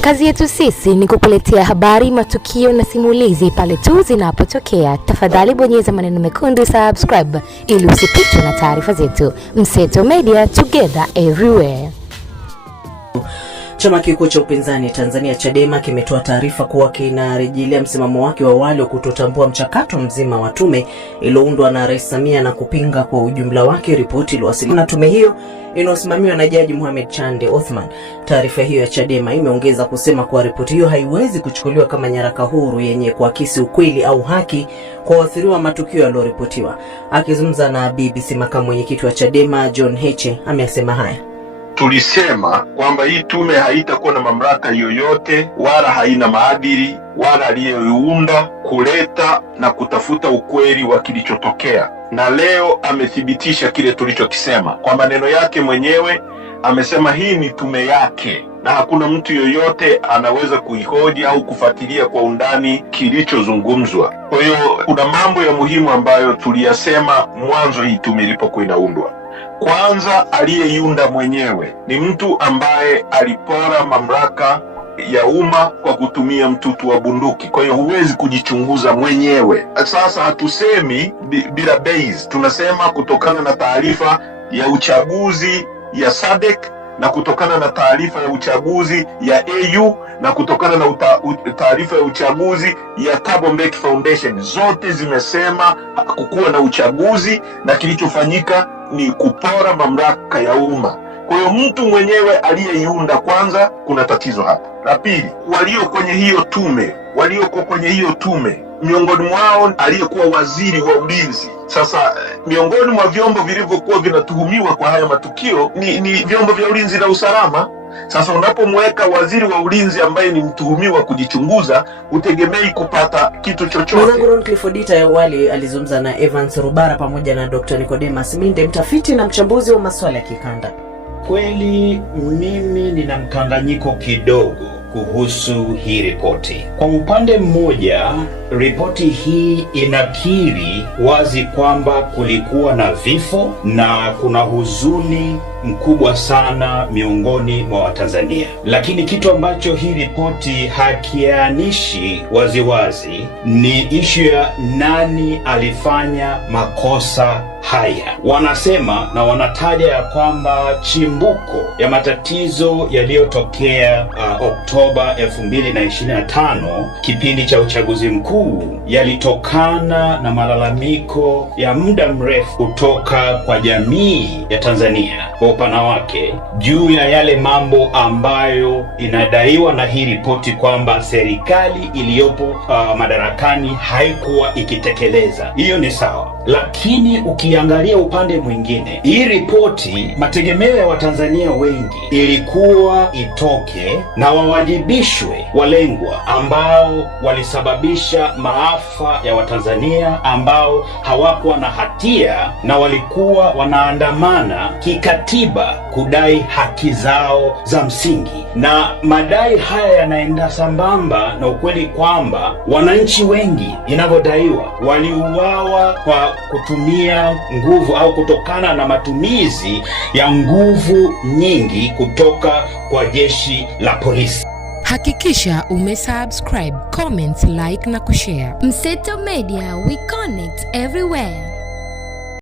Kazi yetu sisi ni kukuletea habari, matukio na simulizi pale tu zinapotokea. Tafadhali bonyeza maneno mekundu subscribe ili usipitwe na taarifa zetu. Mseto Media, together everywhere. Chama kikuu cha upinzani Tanzania Chadema kimetoa taarifa kuwa kinarejelea msimamo wake wa awali wa kutotambua mchakato mzima wa tume iliyoundwa na Rais Samia na kupinga kwa ujumla wake ripoti iliyowasilishwa na tume hiyo inayosimamiwa na Jaji Mohamed Chande Othman. Taarifa hiyo ya Chadema imeongeza kusema kuwa ripoti hiyo haiwezi kuchukuliwa kama nyaraka huru yenye kuakisi ukweli au haki kwa waathiriwa wa matukio yaliyoripotiwa. Akizungumza na BBC, makamu mwenyekiti wa Chadema John Heche amesema haya: tulisema kwamba hii tume haitakuwa na mamlaka yoyote wala haina maadili wala aliyeunda kuleta na kutafuta ukweli wa kilichotokea, na leo amethibitisha kile tulichokisema. Kwa maneno yake mwenyewe amesema hii ni tume yake na hakuna mtu yoyote anaweza kuihoji au kufuatilia kwa undani kilichozungumzwa. Kwa hiyo kuna mambo ya muhimu ambayo tuliyasema mwanzo hii tume ilipokuwa inaundwa. Kwanza, aliyeiunda mwenyewe ni mtu ambaye alipora mamlaka ya umma kwa kutumia mtutu wa bunduki. Kwa hiyo huwezi kujichunguza mwenyewe. Sasa hatusemi bila base, tunasema kutokana na taarifa ya uchaguzi ya SADC na kutokana na taarifa ya uchaguzi ya AU na kutokana na taarifa ya uchaguzi ya Thabo Mbeki Foundation, zote zimesema hakukuwa na uchaguzi na kilichofanyika ni kupora mamlaka ya umma. Kwa hiyo mtu mwenyewe aliyeiunda, kwanza kuna tatizo hapa. La pili, walioko kwenye hiyo tume miongoni mwao aliyekuwa waziri wa ulinzi. Sasa miongoni mwa vyombo vilivyokuwa vinatuhumiwa kwa haya matukio ni vyombo vya ulinzi na usalama. Sasa unapomweka waziri wa ulinzi ambaye ni mtuhumiwa kujichunguza, utegemei kupata kitu chochote. Mwanangu Ron Clifford awali alizungumza na Evans Rubara pamoja na Dr. Nicodemus Minde, mtafiti na mchambuzi wa masuala ya kikanda. Kweli mimi nina mkanganyiko kidogo kuhusu hii ripoti. Kwa upande mmoja, ripoti hii inakiri wazi kwamba kulikuwa na vifo na kuna huzuni mkubwa sana miongoni mwa Watanzania. Lakini kitu ambacho hii ripoti hakianishi waziwazi ni ishu ya nani alifanya makosa haya. Wanasema na wanataja ya kwamba chimbuko ya matatizo yaliyotokea Oktoba 2025, kipindi cha uchaguzi mkuu, yalitokana na malalamiko ya muda mrefu kutoka kwa jamii ya Tanzania kwa upana wake juu ya yale mambo ambayo inadaiwa na hii ripoti kwamba serikali iliyopo madarakani haikuwa ikitekeleza. Hiyo ni sawa, lakini ukiangalia upande mwingine, hii ripoti, mategemeo ya Watanzania wengi ilikuwa itoke na wawajibishwe walengwa ambao walisababisha maafa ya Watanzania ambao hawakuwa na hatia na walikuwa wanaandamana kikatiba kudai haki zao za msingi. Na madai haya yanaenda sambamba na ukweli kwamba wananchi wengi inavyodaiwa waliuawa kwa kutumia nguvu au kutokana na matumizi ya nguvu nyingi kutoka kwa jeshi la polisi. Hakikisha umesubscribe, comment, like na kushare. Mseto Media, we connect everywhere.